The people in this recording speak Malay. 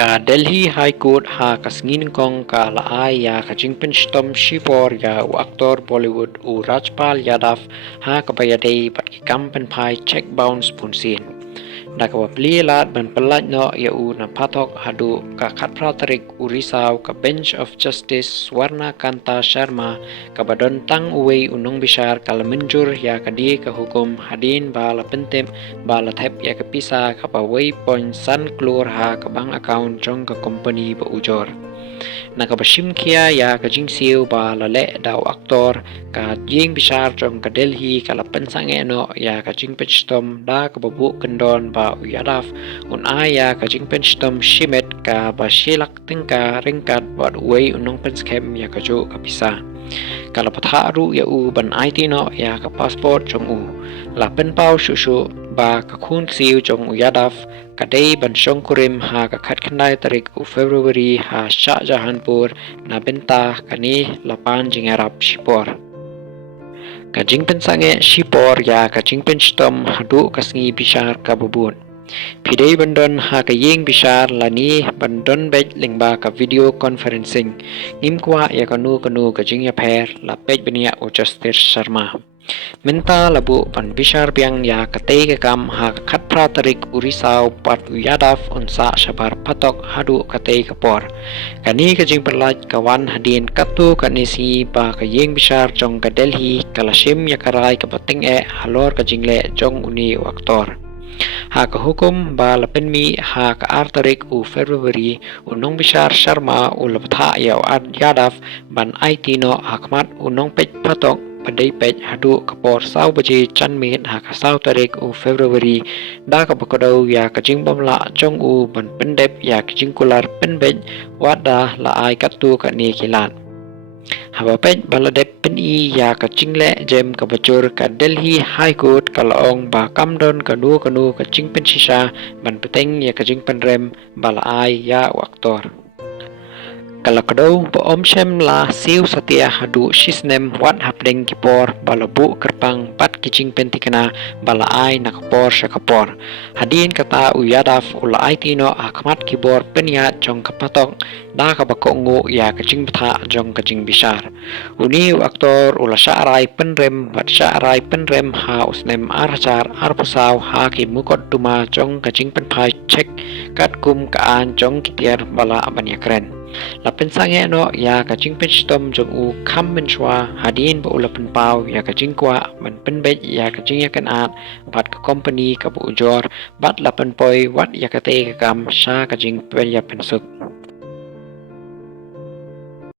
Ka Delhi High Court ha kasngin kong ka laay ya ka jingpen stom shipor ya u aktor Bollywood u Rajpal Yadav ha kabayadei pat ki kampen pai check bounce punsin. Nakawapli lat ban pelat no ya u na patok hadu ka khatpratarik urisau ka Bench of Justice Swarna Kanta Sharma ka badon tang uwei unong bishar kala menjur ya ka di ka hukum hadin bala pentem bala thep ya ka pisa ka pawei point san klur ha ka bank account jong ka company ba ujor. Nakabashim kia ya ka jingsiu ba lale daw aktor ka jing bishar jong ka Delhi kala pensang eno ya ka jingpechtom da ka babu kendon ba uyadaf un aya ka jingpechtom shimet ka ba shilak tingka ringkat wat uwei unong penskem ya ka jo ka pisa. Kala patharu ya u ban IT no ya ka passport jong u la penpau shushu ba ka khun siu jong uyadaf kadai ban shongkurim ha ka khatkhandai tarik u February ha Shah Jahanpur na benta kani lapan jingarap shipor. Ka jingpen sange shipor ya ka jingpen stom hadu kasngi bishar ka bubun. Pidai bandon ha ka yeng bishar lani bandon bej lingba ka video conferencing ngimkwa ya kanu ka jingya pher la pej benia u Justice Sharma. Minta labu pan bishar biang ya katei ke kam ha khatpra tarik urisau pat uyadaf unsa shabar patok hadu katei kapor. Kani ka jing perlaj kawan hadin katu kanisi ba ka yeng bishar jong ka Delhi kalashim ya karai ka pating halor ka jingle jong uni waktor. Ha ka hukum ba lapenmi ha ka artarik u February unong bishar Sharma u labtha ya Yadav ban IT no hakmat unong pej patok padai pej hadu kapor sau baje chanmit ha ka sau tarik u February da ka bakadau ya ka jingbamla jong u ban pendep ya ka jingkular penbej wada la ai katu ka ni kilat. Haba pej baladep peni ya ka jingle jem ka bacur ka Delhi High Court ka laong ba kamdon ka kanu ka jingpen shisha ban peteng ya ka jingpen rem bala ai ya waktor. Kalakadau ba omshem la siu satia hadu shisnem what happening kipor balabu kerpang pat kijing pentikana bala ai nakapor shakapor hadin kata uyadaf ula ai tino akmat kibor penya jong kapatok da kabakongu ya kajing betha jong kajing bishar uni aktor ula sya'rai penrem bat sya'rai penrem ha usnem archar arpusaw ha ki mukot duma jong kajing penpai cek kat kum kaan jong kitiar bala abanyakren. La pensange no ya ka jingpen stom jong u kam menchwa hadin ba ula penpau ya ka jingkwa man penbej ya ka jing yakan at bat ka company ka bu ujor bat la penpoi wat ya ka te ka kam sha ka jing pen ya pensuk.